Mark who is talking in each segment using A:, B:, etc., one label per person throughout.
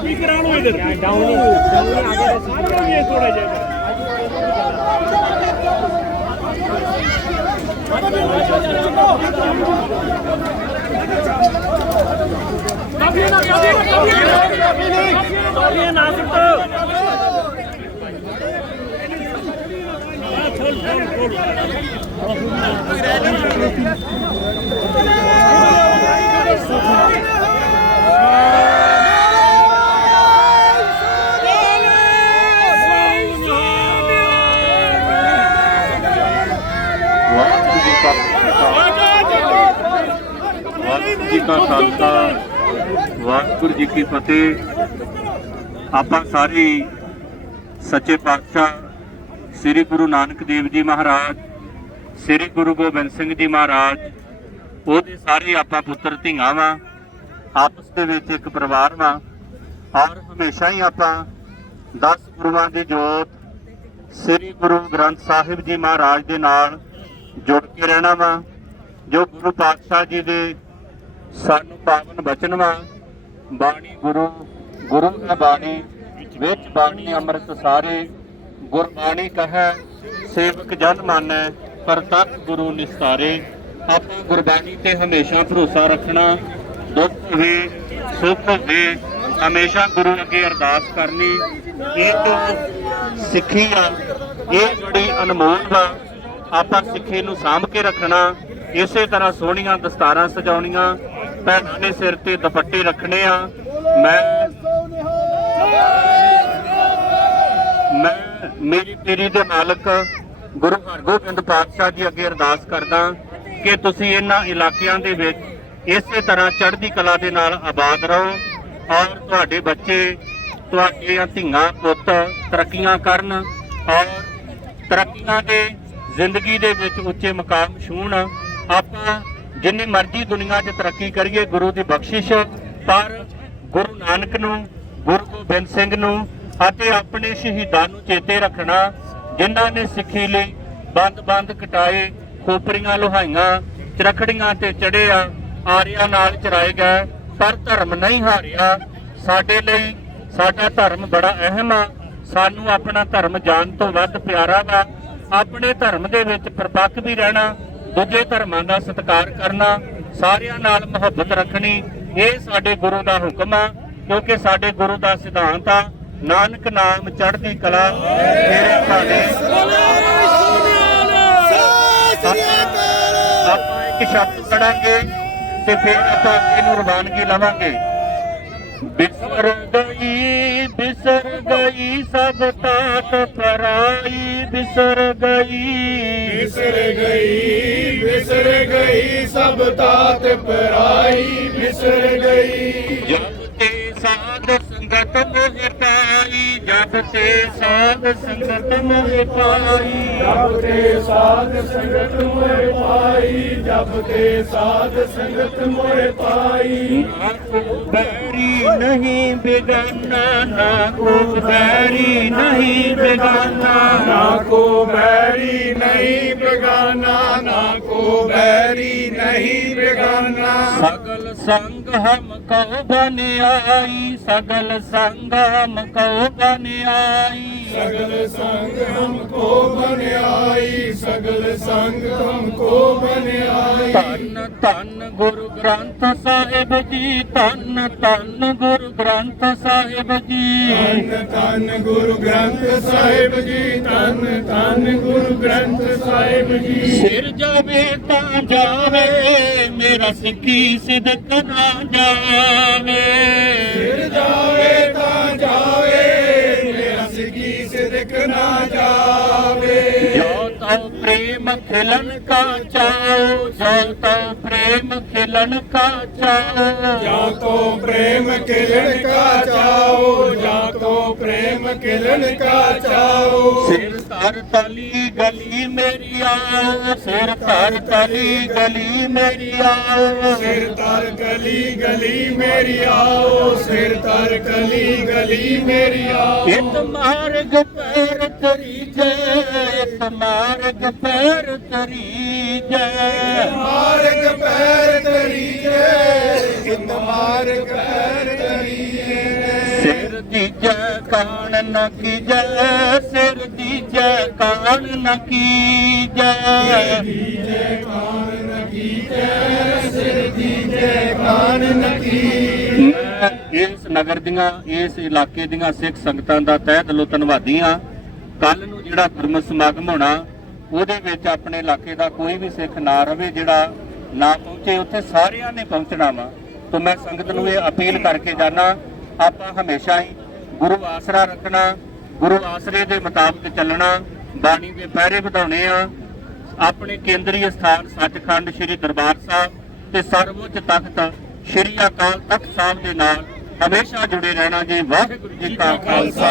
A: ਇਧਰ ਸਪੀਕਰ ਆਣੋ ਇਧਰ ਡਾਊਨ ਹੀ ਡਾਊਨ ਹੀ ਆਗੇ ਥੋੜਾ ਜਿਹਾ ਕਾਫੀ ਨਾ ਕਾਫੀ ਕਾਫੀ ਕਾਫੀ ਨਾ ਸਿੱਟੋ ਖੋਲ ਖੋਲ ਖੋਲ
B: ਵਾਹਿਗੁਰੂ ਜੀ ਕਾ ਖਾਲਸਾ ਵਾਹਿਗੁਰੂ ਜੀ ਕਾ ਖਾਲਸਾ, ਵਾਹਿਗੁਰੂ ਜੀ ਕੀ ਫਤਿਹ। ਆਪਾਂ ਸਾਰੇ ਸੱਚੇ ਪਾਤਸ਼ਾਹ ਸ੍ਰੀ ਗੁਰੂ ਨਾਨਕ ਦੇਵ ਜੀ ਮਹਾਰਾਜ, ਸ੍ਰੀ ਗੁਰੂ ਗੋਬਿੰਦ ਸਿੰਘ ਜੀ ਮਹਾਰਾਜ, ਉਹਦੇ ਸਾਰੇ ਆਪਾਂ ਪੁੱਤਰ ਧੀਆਂ ਵਾਂ ਆਪਸ ਦੇ ਵਿੱਚ ਇੱਕ ਪਰਿਵਾਰ ਵਾਂ। ਔਰ ਹਮੇਸ਼ਾ ਹੀ ਆਪਾਂ 10 ਗੁਰੂਆਂ ਦੀ ਜੋਤ ਸ੍ਰੀ ਗੁਰੂ ਗ੍ਰੰਥ ਸਾਹਿਬ ਜੀ ਮਹਾਰਾਜ ਦੇ ਨਾਲ ਜੁੜ ਕੇ ਰਹਿਣਾ ਵਾ, ਜੋ ਗੁਰੂ ਪਾਤਸ਼ਾਹ ਜੀ ਦੇ ਸਾਨੂੰ ਪਾਵਨ ਬਚਨ ਵਾ। ਬਾਣੀ ਗੁਰੂ ਗੁਰੂ ਹੈ ਬਾਣੀ, ਵਿੱਚ ਬਾਣੀ ਅੰਮ੍ਰਿਤ ਸਾਰੇ। ਗੁਰਬਾਣੀ ਕਹੈ, ਸੇਵਕ ਜਨ ਮਾਨੈ ਪ੍ਰਤੱਖ ਗੁਰੂ ਨਿਸਤਾਰੇ। ਆਪਾਂ ਗੁਰਬਾਣੀ ਤੇ ਹਮੇਸ਼ਾ ਭਰੋਸਾ ਰੱਖਣਾ ਦੁੱਖ ਹੋਵੇ, ਸੁੱਖ ਹੋਵੇ, ਹਮੇਸ਼ਾ ਗੁਰੂ ਅੱਗੇ ਅਰਦਾਸ ਕਰਨੀ। ਇਹ ਤੋਂ ਸਿੱਖੀ ਆ, ਇਹ ਜਿਹੜੀ ਅਨਮੋਲ ਵਾ, ਆਪਾਂ ਸਿੱਖੀ ਨੂੰ ਸਾਂਭ ਕੇ ਰੱਖਣਾ। ਇਸੇ ਤਰ੍ਹਾਂ ਸੋਹਣੀਆਂ ਦਸਤਾਰਾਂ ਸਜਾਉਣੀਆਂ। ਭੈਣਾਂ ਨੇ ਸਿਰ ਤੇ ਦੁਪੱਟੇ ਰੱਖਣੇ ਆ। ਮੈਂ ਮੈਂ ਮੇਰੀ ਪੀਰੀ ਦੇ ਮਾਲਕ ਗੁਰੂ ਹਰਗੋਬਿੰਦ ਪਾਤਸ਼ਾਹ ਜੀ ਅੱਗੇ ਅਰਦਾਸ ਕਰਦਾ ਕਿ ਤੁਸੀਂ ਇਹਨਾਂ ਇਲਾਕਿਆਂ ਦੇ ਵਿੱਚ ਇਸੇ ਤਰ੍ਹਾਂ ਚੜ੍ਹਦੀ ਕਲਾ ਦੇ ਨਾਲ ਆਬਾਦ ਰਹੋ ਔਰ ਤੁਹਾਡੇ ਬੱਚੇ, ਤੁਹਾਡੀਆਂ ਧੀਆਂ ਪੁੱਤ ਤਰੱਕੀਆਂ ਕਰਨ ਔਰ ਤਰੱਕੀਆਂ ਦੇ ਜ਼ਿੰਦਗੀ ਦੇ ਵਿੱਚ ਉੱਚੇ ਮਕਾਮ ਛੂਹਣ। ਆਪਾਂ ਜਿੰਨੀ ਮਰਜ਼ੀ ਦੁਨੀਆ 'ਚ ਤਰੱਕੀ ਕਰੀਏ, ਗੁਰੂ ਦੀ ਬਖਸ਼ਿਸ਼, ਪਰ ਗੁਰੂ ਨਾਨਕ ਨੂੰ, ਗੁਰੂ ਗੋਬਿੰਦ ਸਿੰਘ ਨੂੰ ਅਤੇ ਆਪਣੇ ਸ਼ਹੀਦਾਂ ਨੂੰ ਚੇਤੇ ਰੱਖਣਾ, ਜਿਨ੍ਹਾਂ ਨੇ ਸਿੱਖੀ ਲਈ ਬੰਦ-ਬੰਦ ਕਟਾਏ, ਖੋਪਰੀਆਂ ਲੋਹਾਈਆਂ, ਚਰਖੜੀਆਂ ਤੇ ਚੜੇ ਆ ਆਰਿਆਂ ਨਾਲ ਚਰਾਏ ਗਏ, ਪਰ ਧਰਮ ਨਹੀਂ ਹਾਰਿਆ। ਸਾਡੇ ਲਈ ਸਾਡਾ ਧਰਮ ਬੜਾ ਅਹਿਮ ਆ। ਸਾਨੂੰ ਆਪਣਾ ਧਰਮ ਜਾਨ ਤੋਂ ਵੱਧ ਪਿਆਰਾ ਵਾ। ਆਪਣੇ ਧਰਮ ਦੇ ਵਿੱਚ ਪਰਪੱਕ ਵੀ ਰਹਿਣਾ। ਦੂਜੇ ਧਰਮਾਂ ਦਾ ਸਤਿਕਾਰ ਕਰਨਾ, ਸਾਰਿਆਂ ਨਾਲ ਮੁਹੱਬਤ ਰੱਖਣੀ, ਇਹ ਸਾਡੇ ਗੁਰੂ ਦਾ ਹੁਕਮ ਆ, ਕਿਉਂਕਿ ਸਾਡੇ ਗੁਰੂ ਦਾ ਸਿਧਾਂਤ ਆ, ਨਾਨਕ ਨਾਮ ਚੜ੍ਹਦੀ ਕਲਾ ਤੇਰੇ ਭਾਣੇ ਆਪਾਂ ਇੱਕ ਸ਼ਬਦ ਪੜਾਂਗੇ ਤੇ ਫਿਰ ਆਪਾਂ ਇਹਨੂੰ ਰਵਾਨਗੀ ਲਵਾਂਗੇ। ਬਿਸਰ ਗਈ ਬਿਸਰ ਗਈ ਸਭ ਤਾਤ ਪਰਾਈ ਬਿਸਰ ਗਈ।
C: ਵਿਸਰ ਗਈ ਵਿਸਰ ਗਈ ਸਭ ਤਾਤ ਪਰਾਈ ਵਿਸਰ ਗਈ।
B: ਜਬ ਤੇ ਸਾਧ ਸੰਗਤ ਮੋਹਿ ਪਾਈ ਜਬ ਤੇ ਸਾਧ ਸੰਗਤ ਮੋਹਿ ਪਾਈ
C: ਜਬ ਤੇ ਸਾਧ ਸੰਗਤ ਮੋਹਿ ਪਾਈ ਜਬ ਤੇ ਸਾਧ ਸੰਗਤ ਮੋਹਿ ਪਾਈ
B: ਨਾ ਕੋ ਬੈਰੀ ਨਹੀਂ ਬਿਗਾਨਾ ਨਾ ਕੋ ਬੈਰੀ ਨਹੀਂ ਬਿਗਾਨਾ
C: ਨਾ ਕੋ ਬੈਰੀ ਨਹੀਂ ਬੇਗਾਨਾ ਨਾ ਕੋ ਬੈਰੀ ਨਹੀਂ ਬੇਗਾਨਾ
B: ਸਗਲ ਸੰਗ ਹਮ ਕਉ ਬਨਿਆਈ ਸਗਲ ਸੰਗ ਹਮ ਕਉ ਬਨਿਆਈ।
C: ਸਗਲ ਸੰਗ ਹਮਕੋ ਬਨਿਆਈ ਸਗਲ ਸੰਗ ਹਮਕੋ ਬਨਿਆਈ।
B: ਧੰਨ ਧੰਨ ਗੁਰੂ ਗ੍ਰੰਥ ਸਾਹਿਬ ਜੀ ਧੰਨ ਧੰਨ ਗੁਰੂ ਗ੍ਰੰਥ ਸਾਹਿਬ ਜੀ।
C: ਧੰਨ ਧੰਨ ਗੁਰੂ ਗ੍ਰੰਥ ਸਾਹਿਬ ਜੀ ਧੰਨ ਧੰਨ ਗੁਰੂ ਗ੍ਰੰਥ ਸਾਹਿਬ ਜੀ।
B: ਸਿਰ ਜਾਵੇ ਤਾਂ ਜਾਵੇ ਮੇਰਾ ਸਿੱਖੀ ਸਿਦਕ ਨਾ ਜਾਵੇ।
C: ਸਿਰ ਜਾਵੇ ਤਾਂ ਜਾਵੇ
B: ਤਉ ਪ੍ਰੇਮ ਖਿਲਨ ਕਾ ਜੋ ਤਉ ਪ੍ਰੇਮ ਖਿਲਨ ਕਾ ਚਾਓ
C: ਜਾਂ ਤੋ ਪ੍ਰੇਮ ਕਿਲਣ ਕਾ ਚਾਓ ਜਾਂ ਤੋ ਪ੍ਰੇਮ ਕਿਲਣ ਕਾ ਚਾਓ
B: ਸਿਰ ਧਰ ਤਲੀ ਗਲੀ ਮੇਰੀ ਆਓ ਸਿਰ ਧਰ ਤਲੀ ਗਲੀ ਮੇਰੀ ਆਓ।
C: ਸਿਰ ਤਰ ਗਲੀ ਗਲੀ ਮੇਰੀ ਆਓ ਸਿਰ ਤਰ ਗਲੀ ਗਲੀ ਮੇਰੀ ਆਓ।
B: ਇਤ ਪੈਰ ਤਰੀ ਜੈ ਇਤ ਮਾਰਗ ਪੈਰ ਤਰੀ ਜੈ
C: ਮਾਰਗ ਪੈਰ ਤਰੀਏ ਕਿਤ ਮਾਰਗ ਪੈਰ ਕਰੀਏ
B: ਸਿਰ ਦੀਜੈ ਕਾਣ ਨ ਕੀਜੈ। ਸਿਰ ਦੀਜੈ ਕਾਣ ਨ
C: ਨਕੀ
B: ਮੈਂ ਇਸ ਨਗਰ ਦੀਆਂ ਇਸ ਇਲਾਕੇ ਦੀਆਂ ਸਿੱਖ ਸੰਗਤਾਂ ਦਾ ਤਹਿ ਦਿਲੋਂ ਧੰਨਵਾਦੀ ਹਾਂ। ਕੱਲ ਨੂੰ ਜਿਹੜਾ ਗੁਰਮਤਿ ਸਮਾਗਮ ਹੋਣਾ, ਉਹਦੇ ਵਿੱਚ ਆਪਣੇ ਇਲਾਕੇ ਦਾ ਕੋਈ ਵੀ ਸਿੱਖ ਨਾ ਰਵੇ ਜਿਹੜਾ ਨਾ ਪਹੁੰਚੇ, ਉੱਥੇ ਸਾਰਿਆਂ ਨੇ ਪਹੁੰਚਣਾ ਵਾ। ਤਾਂ ਮੈਂ ਸੰਗਤ ਨੂੰ ਇਹ ਅਪੀਲ ਕਰਕੇ ਜਾਣਾ ਆਪਾਂ ਹਮੇਸ਼ਾ ਹੀ ਗੁਰੂ ਆਸਰਾ ਰੱਖਣਾ, ਗੁਰੂ ਆਸਰੇ ਦੇ ਮੁਤਾਬਕ ਚੱਲਣਾ, ਬਾਣੀ ਦੇ ਪਹਿਰੇ ਵਧਾਉਣੇ ਆ। ਆਪਣੇ ਕੇਂਦਰੀ ਸਥਾਨ ਸੱਚਖੰਡ ਸ੍ਰੀ ਦਰਬਾਰ ਸਾਹਿਬ ਤੇ ਸਰਵਉੱਚ ਤਖਤ ਸ੍ਰੀ ਅਕਾਲ ਤਖਤ ਸਾਹਿਬ ਦੇ ਨਾਲ ਹਮੇਸ਼ਾ ਜੁੜੇ ਰਹਿਣਾ ਜੀ। ਵਾਹਿਗੁਰੂ ਜੀ ਕਾ ਖਾਲਸਾ।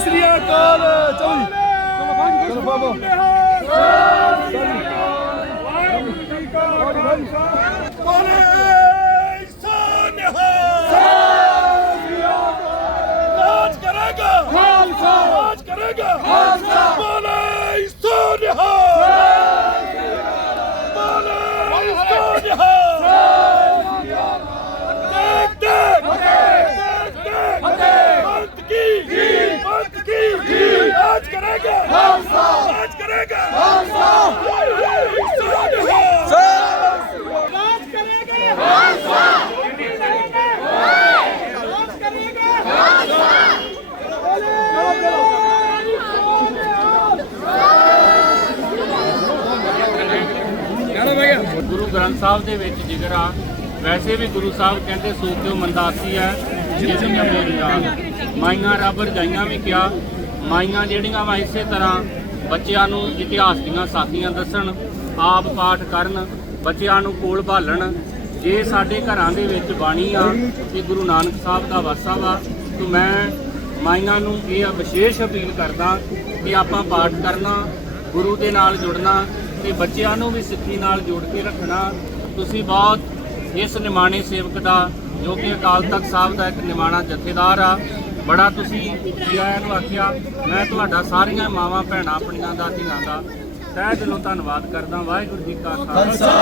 C: ਸ੍ਰੀ ਅਕਾਲ ਚਲੋ ਚਲੋ ਬਾਬਾ
D: ਰਾਜ ਕਰੇਗਾ ਖਾਲਸਾ ਰਾਜ ਕਰੇਗਾ ਖਾਲਸਾ ਬੋਲੇ ਸੋਨਿਹਾ ਬੋਲੇ ਸੋਨਿਹਾ ਦੇਖ ਦੇਖ ਦੇਖ ਦੇਖ ਪੰਤ ਕੀ ਪੰਤ ਕੀ ਰਾਜ ਕਰੇਗਾ ਖਾਲਸਾ ਰਾਜ ਕਰੇਗਾ ਖਾਲਸਾ ਸੋਨਿਹਾ ਰਾਜ ਕਰੇਗਾ ਖਾਲਸਾ ਰਾਜ ਕਰੇਗਾ
B: ਗੁਰੂ ਗ੍ਰੰਥ ਸਾਹਿਬ ਦੇ ਵਿੱਚ ਜ਼ਿਕਰ ਆ। ਵੈਸੇ ਵੀ ਗੁਰੂ ਸਾਹਿਬ ਕਹਿੰਦੇ ਸੋ ਕਿਉ ਮੰਦਾਸੀ ਹੈ ਜਿਤਨੀਆਂ ਮੇਰੀਆਂ ਮਾਈਆਂ ਰੱਬ ਰਜਾਈਆਂ ਵੀ ਕਿਹਾ ਮਾਈਆਂ ਜਿਹੜੀਆਂ ਵਾ ਇਸੇ ਤਰ੍ਹਾਂ ਬੱਚਿਆਂ ਨੂੰ ਇਤਿਹਾਸ ਦੀਆਂ ਸਾਖੀਆਂ ਦੱਸਣ, ਆਪ ਪਾਠ ਕਰਨ, ਬੱਚਿਆਂ ਨੂੰ ਕੋਲ ਭਾਲਣ। ਜੇ ਸਾਡੇ ਘਰਾਂ ਦੇ ਵਿੱਚ ਬਾਣੀ ਆ ਕਿ ਗੁਰੂ ਨਾਨਕ ਸਾਹਿਬ ਦਾ ਵਾਸਾ ਵਾ, ਤਾਂ ਮੈਂ ਮਾਈਆਂ ਨੂੰ ਇਹ ਵਿਸ਼ੇਸ਼ ਅਪੀਲ ਕਰਦਾ ਕਿ ਆਪਾਂ ਪਾਠ ਕਰਨਾ, ਗੁਰੂ ਦੇ ਨਾਲ ਜੁੜਨਾ ਤੇ ਬੱਚਿਆਂ ਨੂੰ ਵੀ ਸਿੱਖੀ ਨਾਲ ਜੋੜ ਕੇ ਰੱਖਣਾ। ਤੁਸੀਂ ਬਹੁਤ ਇਸ ਨਿਮਾਣੇ ਸੇਵਕ ਦਾ, ਜੋ ਕਿ ਅਕਾਲ ਤਖਤ ਸਾਹਿਬ ਦਾ ਇੱਕ ਨਿਮਾਣਾ ਜਥੇਦਾਰ ਆ, ਬੜਾ ਤੁਸੀਂ ਜੀ ਆਇਆਂ ਨੂੰ ਆਖਿਆ, ਮੈਂ ਤੁਹਾਡਾ ਸਾਰੀਆਂ ਮਾਵਾਂ ਭੈਣਾਂ ਆਪਣੀਆਂ ਦਾ ਧੀਆਂ ਦਾ ਤਹਿ ਦਿਲੋਂ ਧੰਨਵਾਦ ਕਰਦਾ, ਵਾਹਿਗੁਰੂ ਜੀ ਕਾ ਖਾਲਸਾ।